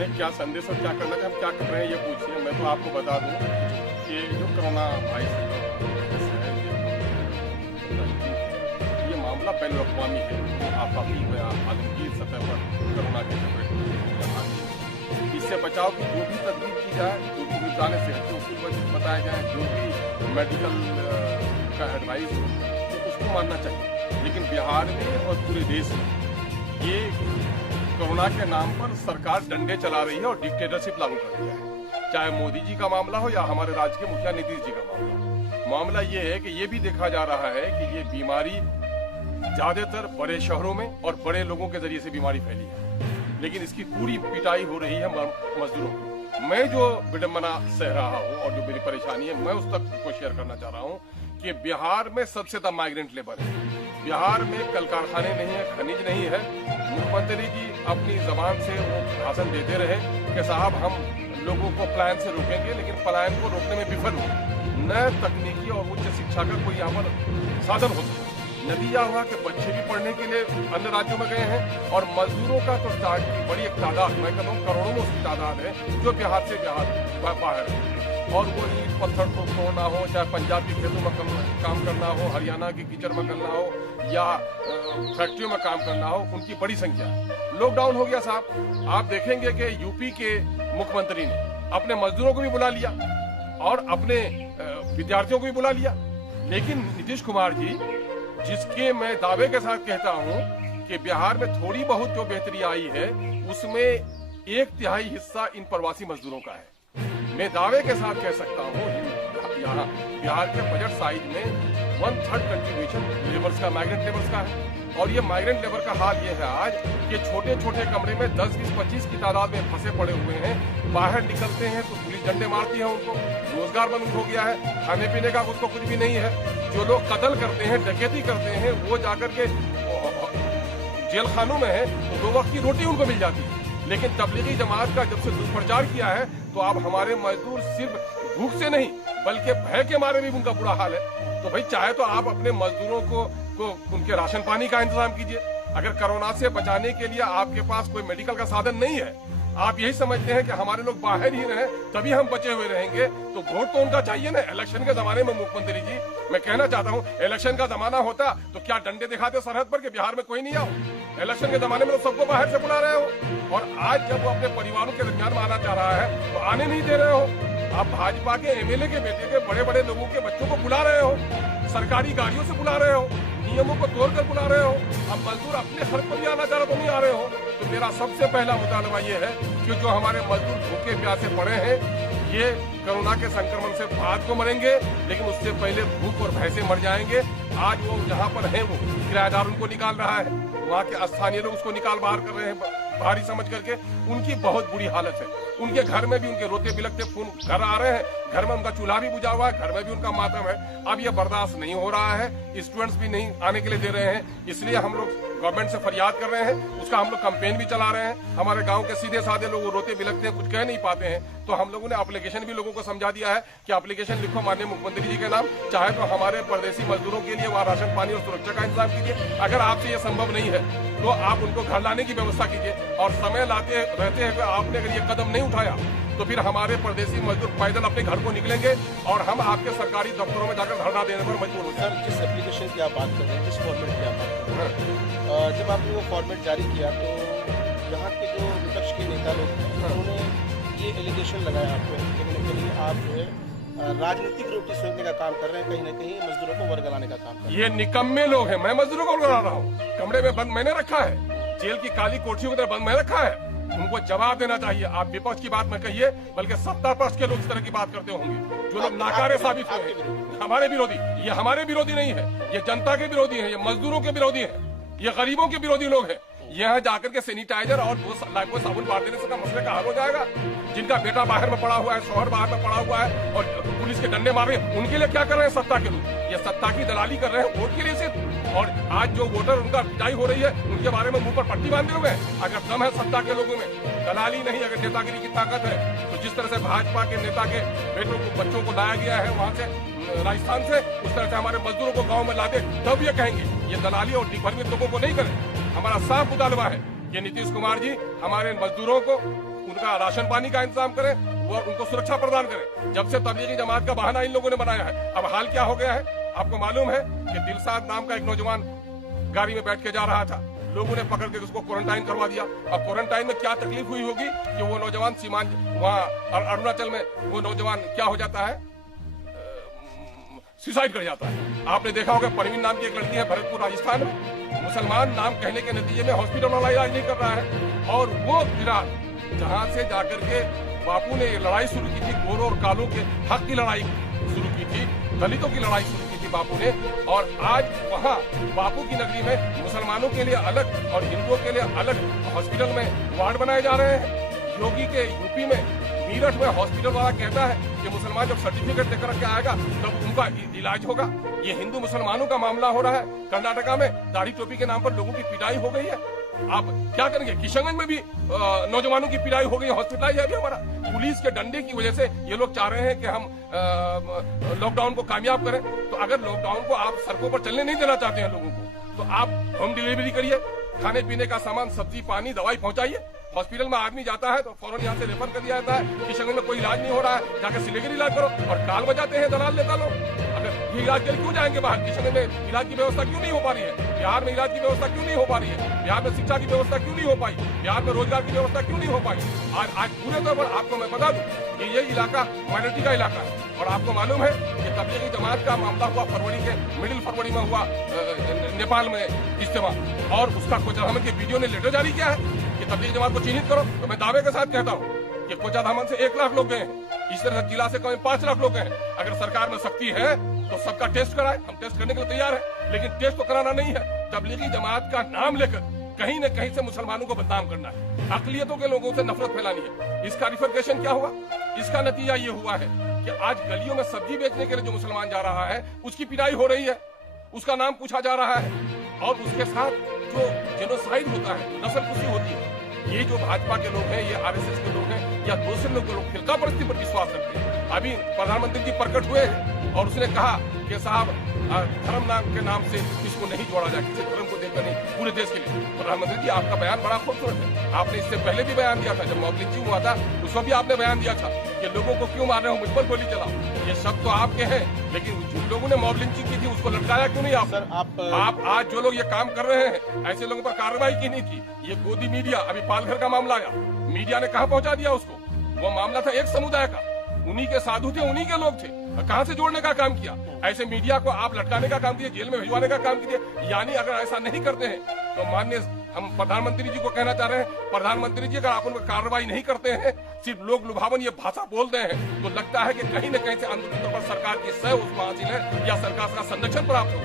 उन्हें क्या संदेश और क्या करना चाहिए, हम क्या कर रहे हैं ये पूछिए। मैं तो आपको बता दूं कि जो कोरोना वायरस है, ये मामला बैन अवी है, आफाकी आलमगीर सतह पर कोरोना के चपेट। इससे बचाव की जो भी तदबीर की जाए, जो भी निगरानी सेहत के उसूल बताए जाए, जो भी मेडिकल का एडवाइस हो तो उसको मानना चाहिए। लेकिन बिहार में और पूरे देश में ये कोरोना के नाम पर सरकार डंडे चला रही है और डिक्टेटरशिप लागू कर दिया है। चाहे मोदी जी का मामला हो या हमारे राज्य के मुखिया नीतीश जी का मामला ये है कि ये भी देखा जा रहा है कि ये बीमारी ज्यादातर बड़े शहरों में और बड़े लोगों के जरिए से बीमारी फैली है, लेकिन इसकी पूरी पिटाई हो रही है मजदूरों की। मैं जो विडंबना सह रहा हूँ और जो मेरी परेशानी है, मैं उस तक को शेयर करना चाह रहा हूँ कि बिहार में सबसे ज्यादा माइग्रेंट लेबर है। बिहार में कल कारखाने नहीं है, खनिज नहीं है। मुख्यमंत्री जी अपनी जबान से वो भाषण देते रहे कि साहब हम लोगों को पलायन से रोकेंगे, लेकिन पलायन को रोकने में विफल हुए। न तकनीकी और उच्च शिक्षा का कोई यहाँ पर साधन हो सकता। नतीजा हुआ कि बच्चे भी पढ़ने के लिए अन्य राज्यों में गए हैं और मजदूरों का तो बड़ी एक तादाद, मैं कहता हूँ करोड़ों में उसकी तादाद है जो बिहार से बाहर है। और वो ईट पत्थर को तोड़ना हो, चाहे पंजाब के खेतों में काम करना हो, हरियाणा के कीचड़ में करना हो या फैक्ट्रियों में काम करना हो, उनकी बड़ी संख्या है। लॉकडाउन हो गया साहब, आप देखेंगे कि यूपी के मुख्यमंत्री ने अपने मजदूरों को भी बुला लिया और अपने विद्यार्थियों को भी बुला लिया। लेकिन नीतीश कुमार जी, जिसके मैं दावे के साथ कहता हूं कि बिहार में थोड़ी बहुत जो बेहतरी आई है उसमें 1/3 हिस्सा इन प्रवासी मजदूरों का है। मैं दावे के साथ कह सकता हूँ यहाँ बिहार के बजट साइज में 1/3 कंट्रीब्यूशन लेबर्स का, माइग्रेंट लेबर्स का है। और ये माइग्रेंट लेबर का हाल ये है आज कि छोटे छोटे कमरे में 10, 20, 25 की तादाद में फंसे पड़े हुए हैं। बाहर निकलते हैं तो पुलिस डंडे मारती है उनको, रोजगार बंद हो गया है, खाने पीने का उसको कुछ भी नहीं है। जो लोग कत्ल करते हैं, डकैती करते हैं, वो जाकर के जेल खानों में है तो 2 वक्त की रोटी उनको मिल जाती है। लेकिन तबलीगी जमात का जब से दुष्प्रचार किया है तो अब हमारे मजदूर सिर्फ भूख से नहीं बल्कि भय के मारे भी उनका बुरा हाल है। तो भाई चाहे तो आप अपने मजदूरों को उनके राशन पानी का इंतजाम कीजिए। अगर कोरोना से बचाने के लिए आपके पास कोई मेडिकल का साधन नहीं है, आप यही समझते हैं कि हमारे लोग बाहर ही रहे तभी हम बचे हुए रहेंगे, तो वोट तो उनका चाहिए ना। इलेक्शन के जमाने में मुख्यमंत्री जी, मैं कहना चाहता हूँ, इलेक्शन का जमाना होता तो क्या डंडे दिखाते सरहद पर कि बिहार में कोई नहीं आओ? इलेक्शन के जमाने में तो सबको बाहर से बुला रहे हो और आज जब वो अपने परिवारों के दरमियान में आना चाह रहा है तो आने नहीं दे रहे हो। आप भाजपा के एमएलए के बेटे के बड़े बड़े लोगों के बच्चों को बुला रहे हो, सरकारी गाड़ियों से बुला रहे हो, नियमों को तोड़कर बुला रहे हो। अब मजदूर अपने खर्च पर भी आना चाह रहे तो नहीं आ रहे हो। तो मेरा सबसे पहला मुतालबा ये है कि जो हमारे मजदूर भूखे प्यासे पड़े हैं, ये कोरोना के संक्रमण से बाद को मरेंगे, लेकिन उससे पहले भूख और भय से मर जाएंगे। आज वो जहाँ पर है वो किराएदार उनको निकाल रहा है, वहाँ के स्थानीय लोग उसको निकाल बाहर कर रहे हैं भारी समझ करके। उनकी बहुत बुरी हालत है। उनके घर में भी उनके रोते बिलखते खून घर आ रहे हैं, घर में उनका चूल्हा भी बुझा हुआ है, घर में भी उनका मातम है। अब ये बर्दाश्त नहीं हो रहा है, स्टूडेंट्स भी नहीं आने के लिए दे रहे हैं। इसलिए हम लोग गवर्नमेंट से फरियाद कर रहे हैं, उसका हम लोग कैंपेन भी चला रहे हैं। हमारे गांव के सीधे साधे लोग रोते बिलखते हैं, कुछ कह नहीं पाते हैं, तो हम लोगों ने एप्लीकेशन भी लोगों को समझा दिया है कि एप्लीकेशन लिखो माननीय मुख्यमंत्री जी के नाम, चाहे तो हमारे परदेसी मजदूरों के लिए वहाँ राशन पानी और सुरक्षा का इंतजाम कीजिए। अगर आपसे ये संभव नहीं है तो आप उनको घर लाने की व्यवस्था कीजिए। और समय लाते रहते हैं आपने अगर ये कदम नहीं उठाया तो फिर हमारे परदेसी मजदूर पैदल अपने घर को निकलेंगे और हम आपके सरकारी दफ्तरों में जाकर धरना देने पर मजबूर हो जाएंगे। जिस एप्लीकेशन की आप बात कर रहे हैं, जिस फॉर्मेट की आप बात कर रहे हैं, जब आपने वो फॉर्मेट जारी किया तो यहाँ के जो विपक्ष के नेता लोग हैं उन्होंने ये एलिगेशन लगाया आपको कहीं न कहीं आप जो है राजनीतिक रोटी सेकने का काम कर रहे हैं, कहीं न कहीं मजदूरों को वर्गलाने का काम कर रहे हैं। ये निकम्मे लोग हैं। मैं मजदूरों को वर्गला रहा हूँ? कमरे में बंद मैंने रखा है, जेल की काली कोठरियों की तरह बंद मैंने रखा है। उनको जवाब देना चाहिए। आप विपक्ष की बात में कहिए, बल्कि सत्ता पक्ष के लोग इस तरह की बात करते होंगे जो लोग नाकारे साबित हुए। हमारे विरोधी, ये हमारे विरोधी नहीं है, ये जनता के विरोधी है, ये मजदूरों के विरोधी है, ये गरीबों के विरोधी लोग हैं। यहाँ जाकर के सैनिटाइजर और लाइफबॉय साबुन बांट देने से मसले का हल हो जाएगा? जिनका बेटा बाहर में पड़ा हुआ है, शौहर बाहर में पड़ा हुआ है और पुलिस के डंडे मार रहे हैं, उनके लिए क्या कर रहे हैं सत्ता के लोग? ये सत्ता की दलाली कर रहे हैं वोट के लिए सिर्फ। और आज जो वोटर उनका पिटाई हो रही है उनके बारे में मुंह पर पट्टी बांधे हुए हैं। अगर दम है सत्ता के लोगों में, दलाली नहीं, अगर नेतागिरी की ताकत है, तो जिस तरह से भाजपा के नेता के बेटों को, बच्चों को लाया गया है वहाँ से राजस्थान से, उस तरह से हमारे मजदूरों को गाँव में ला दे, तब ये कहेंगे। ये दलाली और डिफर्मित लोगों को नहीं करें। हमारा साफ मुतालबा है कि नीतीश कुमार जी हमारे मजदूरों को उनका राशन पानी का इंतजाम करें, वो उनको सुरक्षा प्रदान करें। जब से तबलीगी जमात का बहाना इन लोगों ने बनाया है, अब हाल क्या हो गया है आपको मालूम है कि दिलशाद नाम का एक नौजवान गाड़ी में बैठ के जा रहा था, लोगों ने पकड़ के उसको क्वारंटाइन करवा दिया। अब क्वारंटाइन में क्या तकलीफ हुई होगी कि वो नौजवान वहाँ अरुणाचल में वो नौजवान क्या हो जाता है, सुसाइड कर जाता है। आपने देखा होगा परवीन नाम की एक लड़की है भरतपुर राजस्थान में, मुसलमान नाम कहने के नतीजे में हॉस्पिटल वाला इलाज नहीं कर रहा है, और वो फिलहाल जहाँ से जाकर के बापू ने लड़ाई शुरू की थी, गोरों और कालों के हक की लड़ाई शुरू की थी, दलितों की लड़ाई शुरू की थी बापू ने, और आज वहाँ बापू की नगरी में मुसलमानों के लिए अलग और हिंदुओं के लिए अलग हॉस्पिटल में वार्ड बनाए जा रहे हैं। योगी के यूपी में मीरठ में हॉस्पिटल वाला कहता है कि मुसलमान जब सर्टिफिकेट लेकर के आएगा तब उनका इलाज होगा। ये हिंदू मुसलमानों का मामला हो रहा है। कर्नाटका में दाढ़ी टोपी के नाम पर लोगों की पिटाई हो गई है। आप क्या करेंगे? किशनगंज में भी नौजवानों की पिटाई हो गई, हॉस्पिटलाइज है अभी हमारा। पुलिस के डंडे की वजह से ये लोग चाह रहे हैं कि हम लॉकडाउन को कामयाब करें। तो अगर लॉकडाउन को आप सड़कों पर चलने नहीं देना चाहते हैं लोगों को, तो आप होम डिलीवरी करिए, खाने पीने का सामान, सब्जी, पानी, दवाई पहुंचाइए। हॉस्पिटल में आदमी जाता है तो फौरन यहाँ से रेफर कर दिया जाता है। किशनगंज में कोई इलाज नहीं हो रहा है, जाकर सिलीगुड़ी इलाज करो, और काल बजाते हैं दलाल नेता लोग। अगर ये इलाज के लिए क्यों जाएंगे बाहर? किशनगंज में इलाज की व्यवस्था क्यों नहीं हो पा रही है? बिहार में इलाज की व्यवस्था क्यों नहीं हो पा रही है? बिहार में शिक्षा की व्यवस्था क्यों नहीं हो पाई? बिहार में रोजगार की व्यवस्था क्यों नहीं हो पाई? आज पूरे तौर पर आपको मैं बता दूं कि ये इलाका माइनॉरिटी का इलाका है, और आपको मालूम है कि तबलीगी जमात का मामला हुआ फरवरी के मिडिल फरवरी में हुआ नेपाल में इज्तिमा, और उसका कोचाधामन के वीडियो ने लेटर जारी किया है कि तबलीगी जमात को चिन्हित करो। तो मैं दावे के साथ कहता हूँ कि कोचाधामन से 1 लाख लोग गए हैं, इस तरह जिला से करीब 5 लाख लोग गए हैं। अगर सरकार में शक्ति है तो सबका टेस्ट कराए, हम टेस्ट करने के लिए तैयार है, लेकिन टेस्ट तो कराना नहीं है। तबलीगी जमात का नाम लेकर कहीं न कहीं से मुसलमानों को बदनाम करना है, अकलियतों के लोगों से नफरत फैलानी है। इसका रिफरकेशन क्या हुआ? इसका नतीजा ये हुआ है कि आज गलियों में सब्जी बेचने के लिए जो मुसलमान जा रहा है उसकी पिटाई हो रही है, उसका नाम पूछा जा रहा है, और उसके साथ जो जेनोसाइड होता है, नस्लकुशी होती है। ये जो भाजपा के लोग हैं, ये आरएसएस के लोग हैं, या दूसरे लोग फिरका परस्ती पर विश्वास रखते हैं। अभी प्रधानमंत्री जी प्रकट हुए हैं और उसने कहा कि साहब धर्म नाम के नाम से इसको नहीं जोड़ा जाए, किसी धर्म को देखकर नहीं, पूरे देश के लिए। प्रधानमंत्री जी आपका बयान बड़ा खूबसूरत है, आपने इससे पहले भी बयान दिया था, जब मॉब लिंचिंग हुआ था उसमें भी आपने बयान दिया था कि लोगों को क्यों मार रहे हो, मुझ पर गोली चलाओ। ये सब तो आपके हैं, लेकिन जिन लोगों ने मॉब लिंचिंग की थी उसको लटकाया क्यों नहीं आप? सर आप आज जो लोग ये काम कर रहे हैं, ऐसे लोगों पर कार्रवाई की नहीं थी। ये गोदी मीडिया, अभी पालघर का मामला आया, मीडिया ने कहाँ पहुंचा दिया उसको? वो मामला था एक समुदाय का, उन्हीं के साधु थे, उन्हीं के लोग थे, कहां से जोड़ने का काम किया? ऐसे मीडिया को आप लटकाने का काम किए, जेल में भिजवाने का काम किए। यानी अगर ऐसा नहीं करते हैं तो माननीय हम प्रधानमंत्री जी को कहना चाह रहे हैं, प्रधानमंत्री जी अगर आप उन पर कार्रवाई नहीं करते हैं, सिर्फ लोग लुभावन ये भाषा बोलते हैं, तो लगता है कि कहीं न कहीं से अंदरूनी तौर पर सरकार की सह उसको हासिल है या सरकार का संरक्षण प्राप्त हो।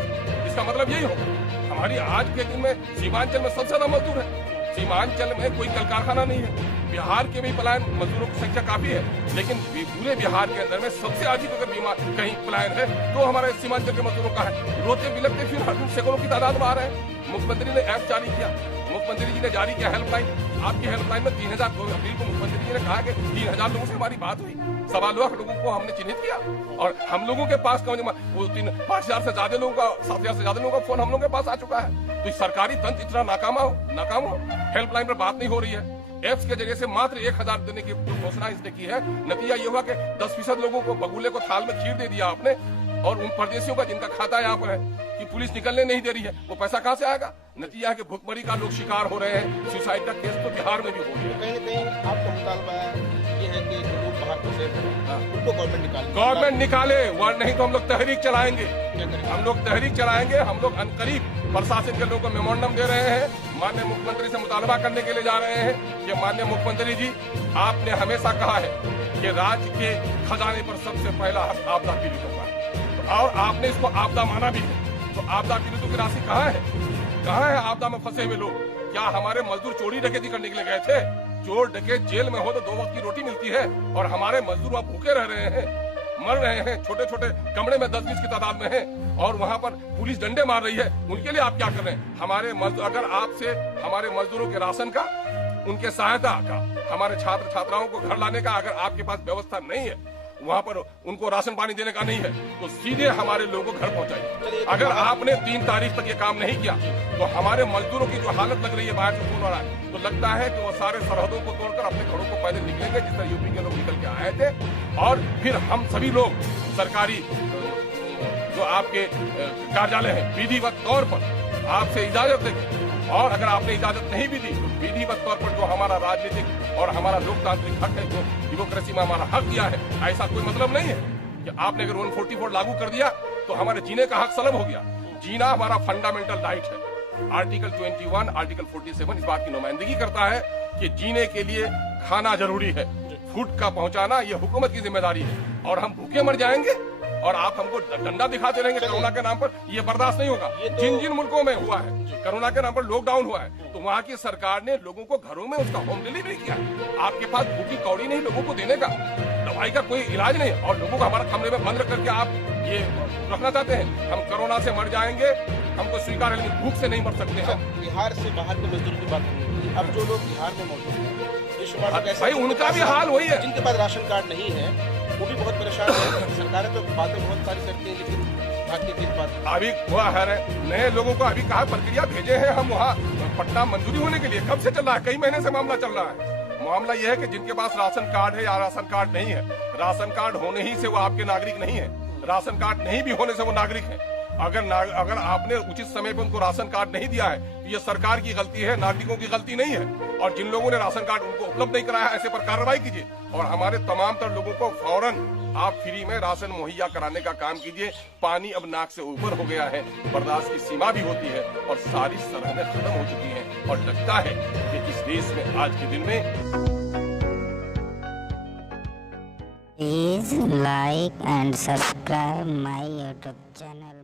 इसका मतलब यही होगा। हमारी आज के दिन में सीमांचल में सबसे ज्यादा मजदूर है, सीमांचल में कोई कल कारखाना नहीं है। बिहार के भी पलायन मजदूरों की संख्या काफी है, लेकिन पूरे बिहार के अंदर में सबसे अधिक अगर कहीं पलायन है तो हमारे सीमांचल के मजदूरों का है। रोते बिलकते फिर हर सैकड़ों की तादाद में आ रहे हैं। मुख्यमंत्री ने ऐप जारी किया, मुख्यमंत्री जी ने जारी किया हेल्पलाइन। आपकी हेल्पलाइन में 3000 अप्रैल को मुख्यमंत्री जी ने कहा कि 3000 लोगों से हमारी बात हुई, 1.25 लाख लोगों को हमने चिन्हित किया, और हम लोगों के पास 5,000 से ज्यादा लोगों का, 7,000 से ज्यादा लोगों का फोन हम लोगों के पास आ चुका है। तो सरकारी तंत्र इतना नाकाम हो, हेल्पलाइन पर बात नहीं हो रही है। एप्स के जरिए से मात्र 1000 देने की घोषणा इसने की है। नतीजा ये हुआ कि 10% लोगों को बगुले को थाल में खीर दे दिया आपने, और उन परदेशियों का जिनका खाता यहाँ पर है कि पुलिस निकलने नहीं दे रही है, वो पैसा कहाँ से आएगा? नतीजा है कि भुखमरी का लोग शिकार हो रहे हैं। सुसाइड का केस तो बिहार में भी हो रही है। कहीं न कहीं आपका मुतालबा ये है कि जो लोग बाहर फंसे हैं उनको गवर्नमेंट निकाले, वरना नहीं तो हम लोग तहरीक चलाएंगे। हम लोग तहरीक चलाएंगे। हम लोग अनकरीब प्रशासन के लोगों को मेमोरेंडम दे रहे हैं, माननीय मुख्यमंत्री से मुतालबा करने के लिए जा रहे हैं कि माननीय मुख्यमंत्री जी, आपने हमेशा कहा है कि राज्य के खजाने पर सबसे पहला हक आपदा पीड़ितों का है, और आपने इसको आपदा माना भी है। तो आपदा पीड़ितों की राशि कहाँ है? कहाँ है आपदा में फंसे हुए लोग? क्या हमारे मजदूर चोरी डकैती करने के लिए गए थे? चोर डकैत जेल में हो तो 2 वक्त की रोटी मिलती है, और हमारे मजदूर वहाँ भूखे रह रहे हैं, मर रहे हैं, छोटे छोटे कमरे में 10-20 की तादाद में हैं, और वहाँ पर पुलिस डंडे मार रही है। उनके लिए आप क्या कर रहे हैं? हमारे मजदूर, अगर आपसे हमारे मजदूरों के राशन का, उनके सहायता का, हमारे छात्र छात्राओं को घर लाने का अगर आपके पास व्यवस्था नहीं है, वहाँ पर उनको राशन पानी देने का नहीं है, तो सीधे हमारे लोगों को घर पहुंचाइए। अगर आपने 3 तारीख तक ये काम नहीं किया तो हमारे मजदूरों की जो हालत लग रही है बाहर से फोन आ रहा है, तो लगता है कि वो सारे सरहदों को तोड़कर अपने घरों को पहले निकलेंगे जिस तरह यूपी के लोग निकल के आए थे, और फिर हम सभी लोग सरकारी जो आपके कार्यालय है विधिवत तौर पर आपसे इजाजत लेंगे, और अगर आपने इजाजत नहीं भी दी तो विधिवत तौर पर जो हमारा राजनीतिक और हमारा लोकतांत्रिक हक है, जो डेमोक्रेसी में हमारा हक दिया है, ऐसा कोई मतलब नहीं है कि आपने अगर 144 लागू कर दिया तो हमारे जीने का हक सलब हो गया। जीना हमारा फंडामेंटल राइट है। आर्टिकल 21, आर्टिकल 47 इस बात की नुमाइंदगी करता है कि जीने के लिए खाना जरूरी है, फूड का पहुंचाना ये हुकूमत की जिम्मेदारी है, और हम भूखे मर जाएंगे और आप हमको डंडा दिखाते रहेंगे कोरोना के नाम पर, ये बर्दाश्त नहीं होगा। जिन जिन मुल्कों में हुआ है कोरोना के नाम पर लॉकडाउन हुआ है, तो वहाँ की सरकार ने लोगों को घरों में उसका होम डिलीवरी किया। आपके पास भूखी कौड़ी नहीं लोगों को देने का, दवाई का कोई इलाज नहीं, और लोगों को हमारा कमरे में बंद करके आप ये रखना चाहते हैं हम कोरोना से मर जाएंगे, हमको स्वीकार है, लेकिन भूख से नहीं मर सकते हैं। बिहार से बाहर के मजदूरों की बात नहीं, अब जो लोग बिहार में मौजूद हैं, भाई उनका भी हाल वही है, जिनके पास राशन कार्ड नहीं है वो भी बहुत परेशान है। सरकारें तो बातें बहुत सारी करती है, लेकिन बाकी की बात अभी हुआ है नए लोगों को अभी कहा प्रक्रिया भेजे हैं हम वहाँ पट्टा मंजूरी होने के लिए, कब से चल रहा है, कई महीने से मामला चल रहा है। मामला यह है कि जिनके पास राशन कार्ड है या राशन कार्ड नहीं है, राशन कार्ड होने ही से वो आपके नागरिक नहीं है, राशन कार्ड नहीं भी होने से वो नागरिक है। अगर आपने उचित समय पर उनको राशन कार्ड नहीं दिया है तो ये सरकार की गलती है, नागरिकों की गलती नहीं है। और जिन लोगों ने राशन कार्ड उनको उपलब्ध नहीं कराया, ऐसे पर कार्रवाई कीजिए, और हमारे तमाम तर लोगों को फौरन आप फ्री में राशन मुहैया कराने का काम कीजिए। पानी अब नाक से ऊपर हो गया है, बर्दाश्त की सीमा भी होती है, और सारी सरहदें खत्म हो चुकी हैं, और लगता है कि इस देश में आज के दिन में Please like and subscribe my YouTube channel.